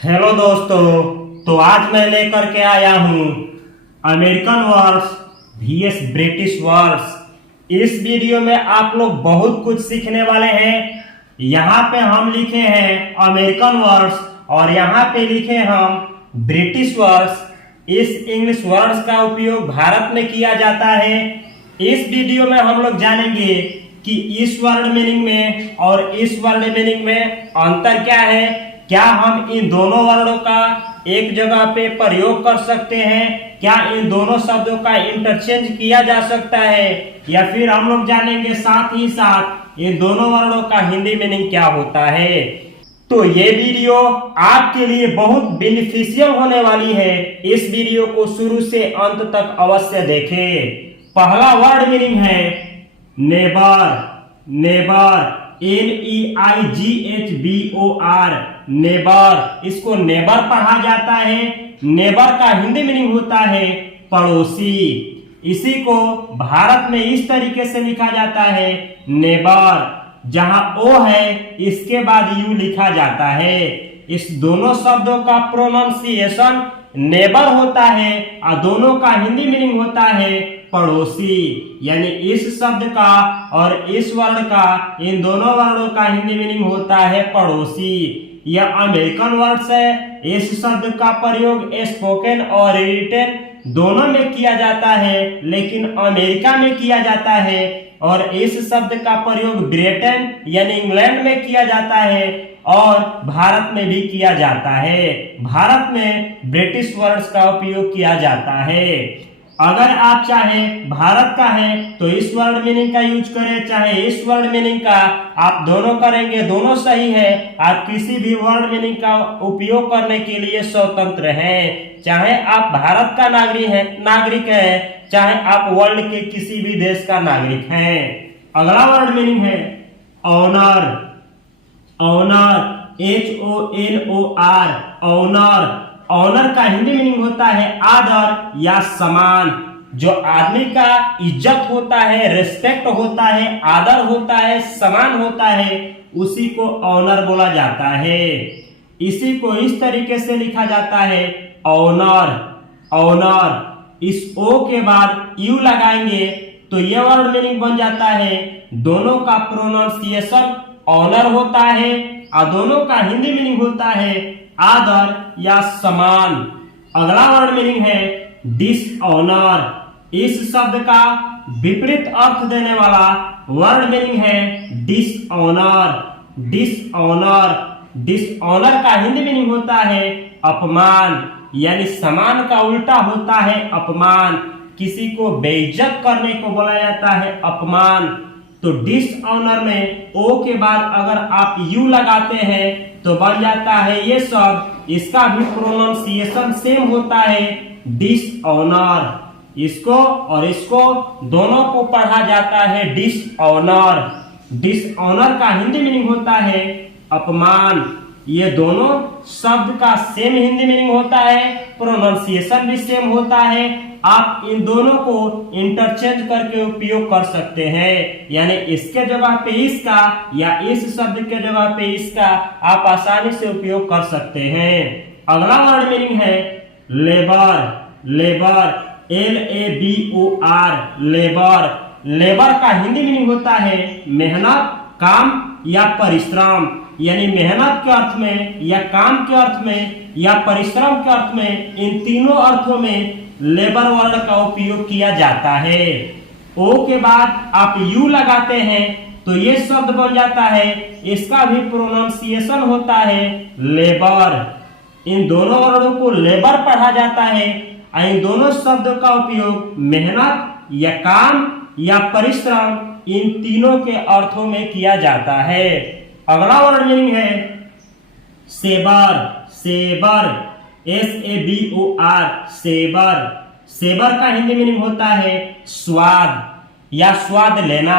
Hello दोस्तों। तो आज मैं लेकर के आया हूँ American words vs British words. इस वीडियो में आप लोग बहुत कुछ सीखने वाले हैं। यहाँ पे हम लिखे हैं अमेरिकन वर्ड्स और यहाँ पे लिखे हम ब्रिटिश वर्ड्स। इस इंग्लिश वर्ड्स का उपयोग भारत में किया जाता है। इस वीडियो में हम लोग जानेंगे कि इस वर्ड मीनिंग में और इस वर्ड मीनिंग में अंतर क्या है। क्या हम इन दोनों वर्डों का एक जगह पे प्रयोग कर सकते हैं? क्या इन दोनों शब्दों का इंटरचेंज किया जा सकता है? या फिर हम लोग जानेंगे साथ ही साथ इन दोनों वर्डों का हिंदी मीनिंग क्या होता है। तो ये वीडियो आपके लिए बहुत बेनिफिशियल होने वाली है। इस वीडियो को शुरू से अंत तक अवश्य देखें। पहला वर्ड मीनिंग है नेबर। Neighbour NEIGHBOR neighbour. इसको नेबर पढ़ा जाता है। नेबर का हिंदी मीनिंग होता है पड़ोसी। इसी को भारत में इस तरीके से लिखा जाता है नेबर। जहां ओ है इसके बाद यू लिखा जाता है। इस दोनों शब्दों का प्रोनाउंसिएशन नेबर होता है और दोनों का हिंदी मीनिंग होता है पड़ोसी। यानी इस शब्द का और इस वर्ड का, इन दोनों वर्डों का हिंदी मीनिंग होता है पड़ोसी। यह अमेरिकन वर्ड्स है। इस शब्द का प्रयोग स्पोकन और रिटन दोनों में किया जाता है, लेकिन अमेरिका में किया जाता है। और इस शब्द का प्रयोग ब्रिटेन यानी इंग्लैंड में किया जाता है और भारत में भी किया जाता है। भारत में ब्रिटिश वर्ड्स का उपयोग किया जाता है। अगर आप चाहे भारत का है तो इस वर्ड मीनिंग का यूज करें, चाहे इस वर्ड मीनिंग का, आप दोनों करेंगे, दोनों सही है। आप किसी भी वर्ड मीनिंग का उपयोग करने के लिए स्वतंत्र हैं। चाहे आप भारत का नागरिक है, चाहे आप वर्ल्ड के किसी भी देश का नागरिक हैं। अगला वर्ड मीनिंग है honour. Honour HONOR honour. Honour का हिंदी मीनिंग होता है आदर या सम्मान। जो आदमी का इज्जत होता है, रिस्पेक्ट होता है, आदर होता है, सम्मान होता है, उसी को ऑनर बोला जाता है। इसी को इस तरीके से लिखा जाता है ऑनर। ऑनर। इस ओ के बाद यू लगाएंगे तो यह वर्ड मीनिंग बन जाता है दोनों का प्रोनाउंसिएशन ऑनर होता है और दोनों का हिंदी मीनिंग होता है आदर या सम्मान। अगला वर्ड मीनिंग है डिसऑनर। इस शब्द का विपरीत अर्थ देने वाला वर्ड मीनिंग है डिसऑनर। डिसऑनर। डिसऑनर का हिंदी मीनिंग होता है अपमान। यानी सम्मान का उल्टा होता है अपमान। किसी को बेइज्जत करने को बोला जाता है अपमान। तो डिसऑनर में ओ के बाद अगर आप यू लगाते हैं तो बन जाता है ये शब्द। इसका भी प्रोनाउंसिएशन सेम होता है डिसऑनर। इसको और इसको दोनों को पढ़ा जाता है डिसऑनर। डिसऑनर का हिंदी मीनिंग होता है अपमान। ये दोनों शब्द का सेम हिंदी मीनिंग होता है, प्रोनाउंसिएशन भी सेम होता है। आप इन दोनों को इंटरचेंज करके उपयोग कर सकते हैं। यानी इसके जगह पे इसका या इस शब्द के जगह पे इसका आप आसानी से उपयोग कर सकते हैं। अगला वर्ड मीनिंग है labour. Labour LABOR labour. Labour का हिंदी मीनिंग होता है मेहनत, काम या परिश्रम। यानी मेहनत के अर्थ में या काम के अर्थ में या परिश्रम के अर्थ में, इन तीनों अर्थों में लेबर वर्ड का उपयोग किया जाता है। ओ के बाद आप यू लगाते हैं तो ये शब्द बन जाता है। इसका भी प्रोनाउंसिएशन होता है लेबर। इन दोनों वर्डों को लेबर पढ़ा जाता है। इन दोनों शब्दों का उपयोग मेहनत या काम या परिश्रम, इन तीनों के अर्थों में किया जाता है। अगला वर्ड मीनिंग है sabre. Sabre SABOR sabre. Sabre का हिंदी मीनिंग होता है स्वाद या स्वाद लेना।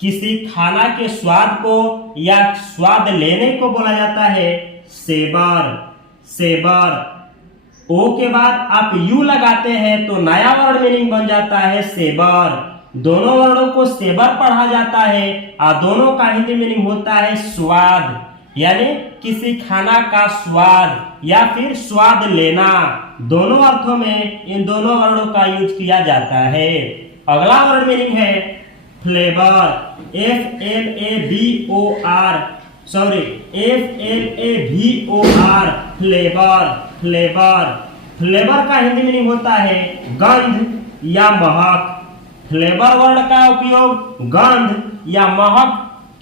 किसी खाना के स्वाद को या स्वाद लेने को बोला जाता है सेबर। सेबर। ओ के बाद आप यू लगाते हैं तो नया वर्ड मीनिंग बन जाता है सेबर। दोनों वर्डों को सेबर पढ़ा जाता है और दोनों का हिंदी मीनिंग होता है स्वाद। यानी किसी खाना का स्वाद या फिर स्वाद लेना, दोनों अर्थों में इन दोनों वर्णों का यूज किया जाता है। अगला वर्ड मीनिंग है flavour, FLAVOR, flavour. Flavour flavour का हिंदी मीनिंग होता है गंध या महक। फ्लेवर वर्ड का उपयोग गंध या महक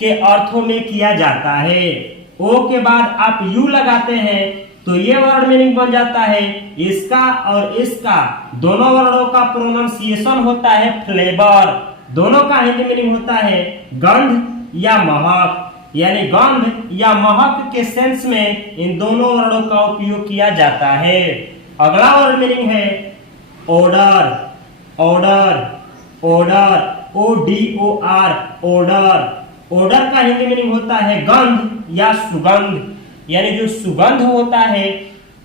के अर्थों में किया जाता है। ओ के बाद आप यू लगाते हैं तो ये वर्ड मीनिंग बन जाता है इसका और इसका दोनों वर्डों का प्रोनाउंसिएशन होता है फ्लेवर। दोनों का हिंदी मीनिंग होता है गंध या महक, यानी गंध या महक के सेंस में इन दोनों वर्डों का उपयोग किया जाता है। अगला वर्ड मीनिंग है odour. Odour odour ODOR, odour. Odour का हिंदी मीनिंग होता है गंध या सुगंध, यानी जो सुगंध होता है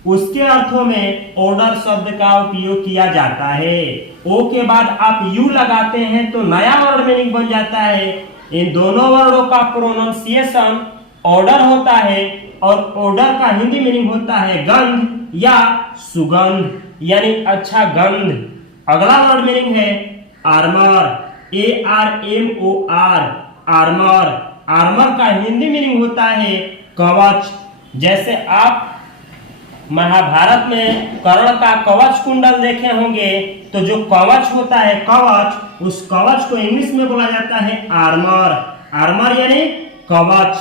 उसके अर्थों में ओडर शब्द का उपयोग किया जाता है। ओ के बाद आप यू लगाते हैं तो नया वर्ड मीनिंग बन जाता है। इन दोनों वर्डों का प्रोनाउंसिएशन ऑर्डर होता है और ऑर्डर का हिंदी मीनिंग होता है गंध या सुगंध, यानी अच्छा गंध। अगला वर्ड मीनिंग है आर्मर, ARMOR, आर्मर। आर्मर का हिंदी मीनिंग होता है कवच। जैसे आप महाभारत में कर्ण का कवच कुंडल देखे होंगे तो जो कवच होता है कवच, उस कवच को इंग्लिश में बोला जाता है आर्मर। आर्मर यानी कवच।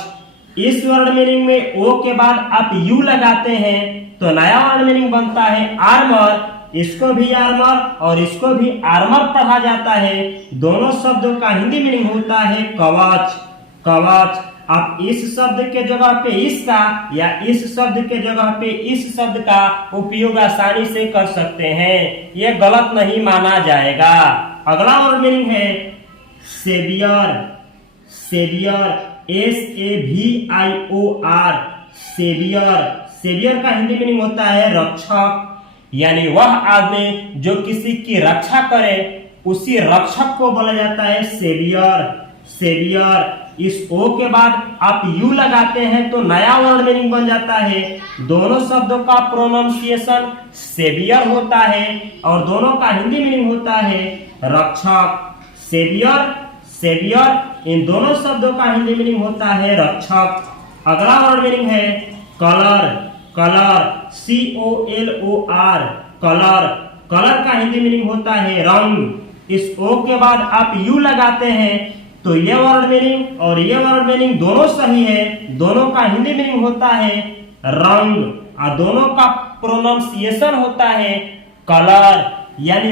इस वर्ड मीनिंग में ओ के बाद आप यू लगाते हैं तो नया वर्ड मीनिंग बनता है आर्मर। इसको भी आर्मर और इसको भी आर्मर पढ़ा जाता है। दोनों शब्दों का हिंदी मीनिंग होता है कवच। कवच। आप इस शब्द के जगह पे इसका या इस शब्द के जगह पे इस शब्द का उपयोग आसानी से कर सकते हैं, यह गलत नहीं माना जाएगा। अगला वर्ड मीनिंग है saviour. Saviour SAVIOR, saviour. Saviour का हिंदी मीनिंग होता है रक्षक, यानी वह आदमी जो किसी की रक्षा करे उसी रक्षक को बोला जाता है सेवियर। सेवियर। इस ओ के बाद आप यू लगाते हैं तो नया वर्ड मीनिंग बन जाता है। दोनों शब्दों का प्रोनाउंसिएशन सेवियर होता है और दोनों का हिंदी मीनिंग होता है रक्षक। सेवियर, सेवियर, इन दोनों शब्दों का हिंदी मीनिंग होता है रक्षक। अगला वर्ड मीनिंग है colour. Colour COLOR, colour. Colour का हिंदी मीनिंग होता है रंग। इस ओ के बाद आप यू लगाते हैं तो ये वर्ड मीनिंग और ये वर्ड मीनिंग दोनों सही है। दोनों का हिंदी मीनिंग होता है रंग और दोनों का प्रोनाउंसिएशन होता है कलर, यानी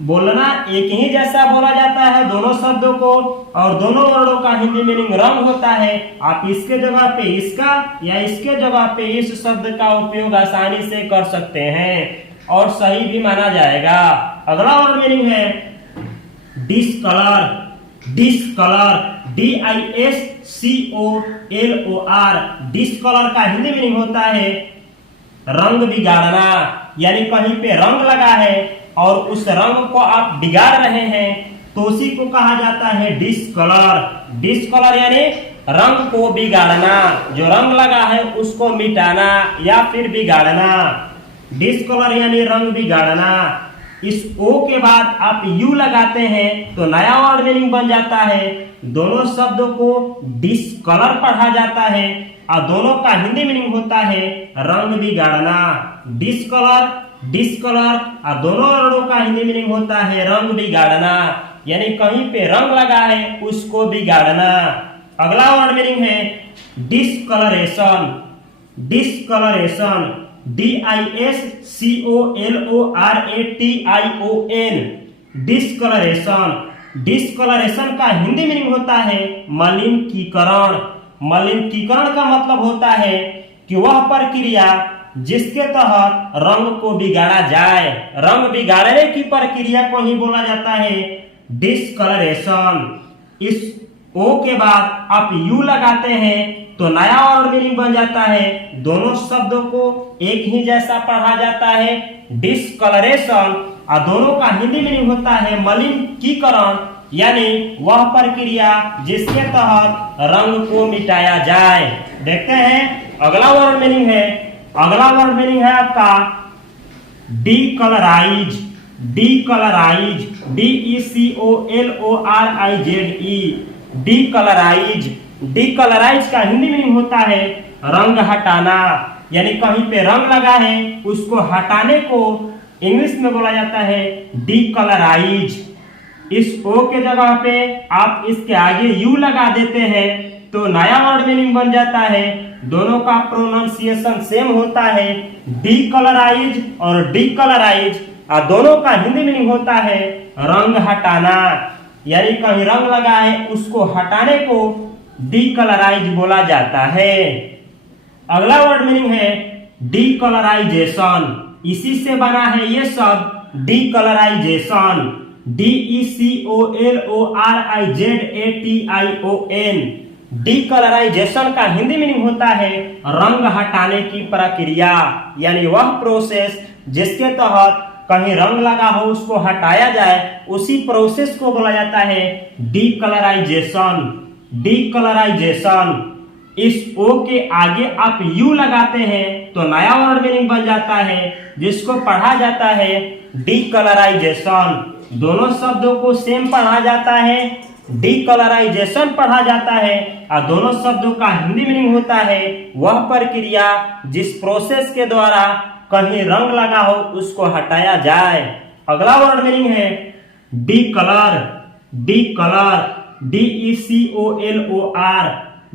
बोलना एक ही जैसा बोला जाता है दोनों शब्दों को और दोनों वर्डों का हिंदी मीनिंग रंग होता है। आप इसके जगह पे इसका या इसके जगह पे इस शब्द का उपयोग आसानी से कर सकते हैं और सही भी माना जाएगा। अगला वर्ड मीनिंग है डिसकलर। डिसकलर DISCOLOR, डिसकलर का हिंदी मीनिंग होता है रंग बिगाड़ना, यानी कहीं पे रंग लगा है और उस रंग को आप बिगाड़ रहे हैं तो उसी को कहा जाता है डिसकलर। डिसकलर यानी रंग को बिगाड़ना, जो रंग लगा है उसको मिटाना या फिर बिगाड़ना। डिसकलर यानी रंग बिगाड़ना। इस ओ के बाद आप यू लगाते हैं तो नया वर्ड मीनिंग बन जाता है। दोनों शब्दों को डिसकलर पढ़ा जाता है और दोनों का हिंदी मीनिंग होता है रंग बिगाड़ना। डिसकलर, डिसकलर और दोनों वर्डों का हिंदी मीनिंग होता है रंग बिगाड़ना, यानी कहीं पे रंग लगा है उसको बिगाड़ना। अगला वर्ड मीनिंग है discolouration. Discolouration DISCOLORATION, discolouration. Discolouration का हिंदी मीनिंग होता है मलिनीकरण। मलिनीकरण का मतलब होता है कि वह प्रक्रिया जिसके तहत रंग को बिगाड़ा जाए। रंग बिगाड़ने की प्रक्रिया को ही बोला जाता है डिसकलरेशन। इस ओ के बाद आप यू लगाते हैं तो नया वर्ड मीनिंग बन जाता है। दोनों शब्दों को एक ही जैसा पढ़ा जाता है डिसकलरेशन और दोनों का हिंदी मीनिंग होता है मलिनीकरण यानी वह प्रक्रिया जिसके तहत रंग को मिटाया जाए। देखते हैं अगला वर्ड मीनिंग है। अगला वर्ड मीनिंग है आपका decolourise. Decolourise, DECOLORIZE, decolourise. Decolourise का हिंदी मीनिंग होता है रंग हटाना, यानी कहीं पे रंग लगा है उसको हटाने को इंग्लिश में बोला जाता है डीकलराइज। इस ओ के जगह पे आप इसके आगे यू लगा देते हैं तो नया वर्ड मीनिंग बन जाता है। दोनों का प्रोनाउंसिएशन सेम होता है, डीकलराइज और डीकलराइज, और दोनों का हिंदी मीनिंग होता है रंग हटाना, यानी कहीं रंग लगा है उसको हटाने को डीकलराइज बोला जाता है। अगला वर्ड मीनिंग है डीकलराइजेशन। इसी से बना है ये शब्द डीकलराइजेशन, DECOLORIZATION। डीकलराइजेशन का हिंदी मीनिंग होता है रंग हटाने की प्रक्रिया, यानी वह प्रोसेस जिसके तहत कहीं रंग लगा हो उसको हटाया जाए, उसी प्रोसेस को बोला जाता है डीकलराइजेशन। डीकलराइजेशन। इस ओ के आगे आप यू लगाते हैं तो नया वर्ड मीनिंग बन जाता है जिसको पढ़ा जाता है डीकलराइजेशन। दोनों शब्दों को सेम पढ़ा जाता है, डीकलराइजेशन पढ़ा जाता है, और दोनों शब्दों का हिंदी मीनिंग होता है वह प्रक्रिया जिस प्रोसेस के द्वारा कहीं रंग लगा हो उसको हटाया जाए। अगला वर्ड मीनिंग है डीकलर। डीकलर, DECOLOR।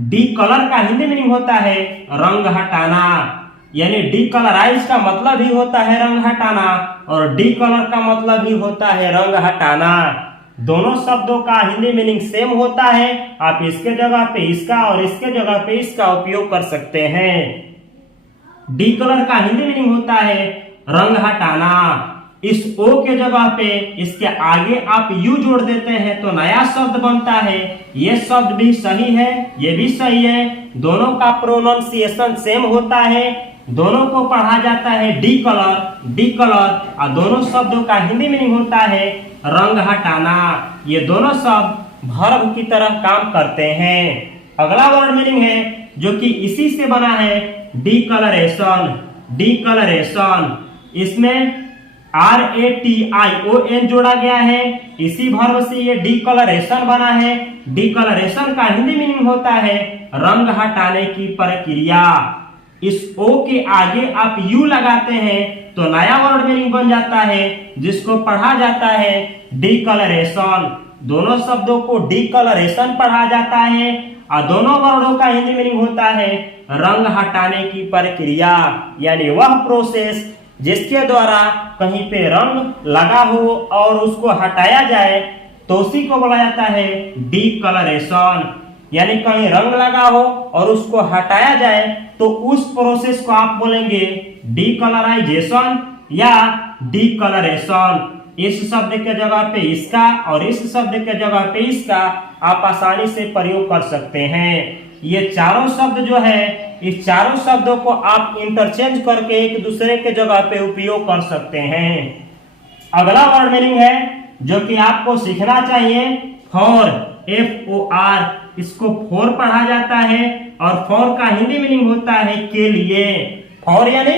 डीकलर का हिंदी मीनिंग होता है रंग हटाना, यानी डीकलराइज का मतलब ही होता है रंग हटाना और डीकलर का मतलब ही होता है रंग हटाना। दोनों शब्दों का हिंदी मीनिंग सेम होता है, आप इसके जगह पे इसका और इसके जगह पे इसका उपयोग कर सकते हैं। डीकलर का हिंदी मीनिंग होता है रंग हटाना। इस ओ के जगह पे इसके आगे आप यू जोड़ देते हैं तो नया शब्द बनता है। ये शब्द भी सही है, ये भी सही है, दोनों का प्रोनाउंसिएशन सेम होता है, दोनों को पढ़ा जाता है डीकलर। डीकलर, और दोनों शब्दों का हिंदी मीनिंग होता है रंग हटाना। ये दोनों शब्द वर्ब की तरह काम करते हैं। अगला वर्ड मीनिंग है जो कि इसी से बना है डीकलरेशन। डीकलरेशन, इसमें RATION जोड़ा गया है, इसी वर्ब से ये डीकलरेशन बना है। डीकलरेशन का हिंदी मीनिंग होता है रंग हटाने की प्रक्रिया। इस ओ के आगे आप यू लगाते हैं तो नया वर्ड मीनिंग बन जाता है जिसको पढ़ा जाता है डीकलरेशन। दोनों शब्दों को डीकलरेशन पढ़ा जाता है और दोनों वर्डों का हिंदी मीनिंग होता है रंग हटाने की प्रक्रिया, यानी वह प्रोसेस जिसके द्वारा कहीं पे रंग लगा हो और उसको हटाया जाए तो उसी को बोला जाता है डीकलरेशन। यानी कहीं रंग लगा हो और उसको हटाया जाए तो उस प्रोसेस को आप बोलेंगे डीकलराइजेशन या डीकलरेशन। इस शब्द के जगह पे इसका और इस शब्द के जगह पे इसका आप आसानी से प्रयोग कर सकते हैं। ये चारों शब्द जो है, इस चारों शब्दों को आप इंटरचेंज करके एक दूसरे के जगह पे उपयोग कर सकते हैं। अगला वर्ड मीनिंग है जो कि आपको सीखना चाहिए फॉर। FOR, इसको फॉर पढ़ा जाता है और फॉर का हिंदी मीनिंग होता है के लिए। फॉर यानी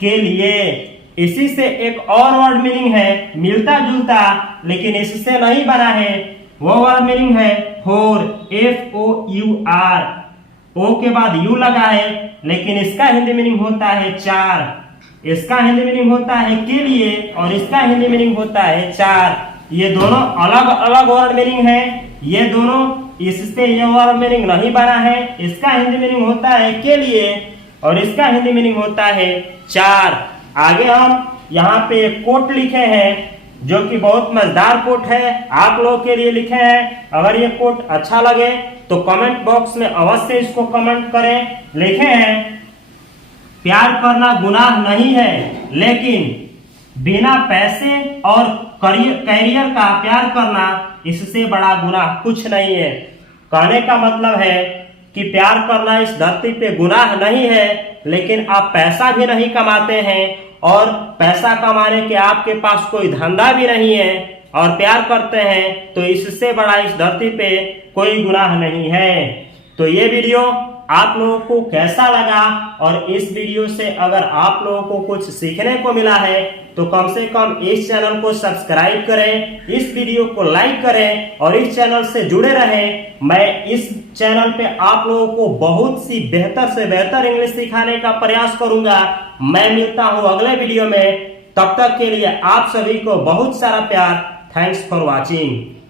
के लिए। इसी से एक और वर्ड मीनिंग है मिलता जुलता, लेकिन इससे नहीं बना है, वो वर्ड मीनिंग है फॉर। FOUR, ओ के बाद यू लगा है, लेकिन इसका हिंदी मीनिंग होता है चार। इसका हिंदी मीनिंग होता है के लिए और इसका हिंदी मीनिंग होता है चार। ये दोनों अलग अलग वर्ड मीनिंग है, ये दोनों, इससे ये वर्ड मीनिंग नहीं बना है। इसका हिंदी मीनिंग होता है के लिए और इसका हिंदी मीनिंग होता है चार। आगे हम यहाँ पे एक कोट लिखे हैं जो कि बहुत मजेदार कोट है, आप लोगों के लिए लिखे हैं। अगर ये कोट अच्छा लगे तो कमेंट बॉक्स में अवश्य इसको कमेंट करें। लिखे हैं, प्यार करना गुनाह नहीं है, लेकिन बिना पैसे और कैरियर का प्यार करना इससे बड़ा गुनाह कुछ नहीं है। कहने का मतलब है कि प्यार करना इस धरती पे गुनाह नहीं है, लेकिन आप पैसा भी नहीं कमाते हैं और पैसा कमाने के आपके पास कोई धंधा भी नहीं है, और प्यार करते हैं तो इससे बड़ा इस धरती पे कोई गुनाह नहीं है। तो ये वीडियो आप लोगों को कैसा लगा, और इस वीडियो से अगर आप लोगों को कुछ सीखने को मिला है तो कम से कम इस चैनल को सब्सक्राइब करें, इस वीडियो को लाइक करें और इस चैनल से जुड़े रहें। मैं इस चैनल पे आप लोगों को बहुत सी बेहतर से बेहतर इंग्लिश सिखाने का प्रयास करूंगा। मैं मिलता हूं अगले वीडियो में, तब तक के लिए आप सभी को बहुत सारा प्यार। Thanks for watching.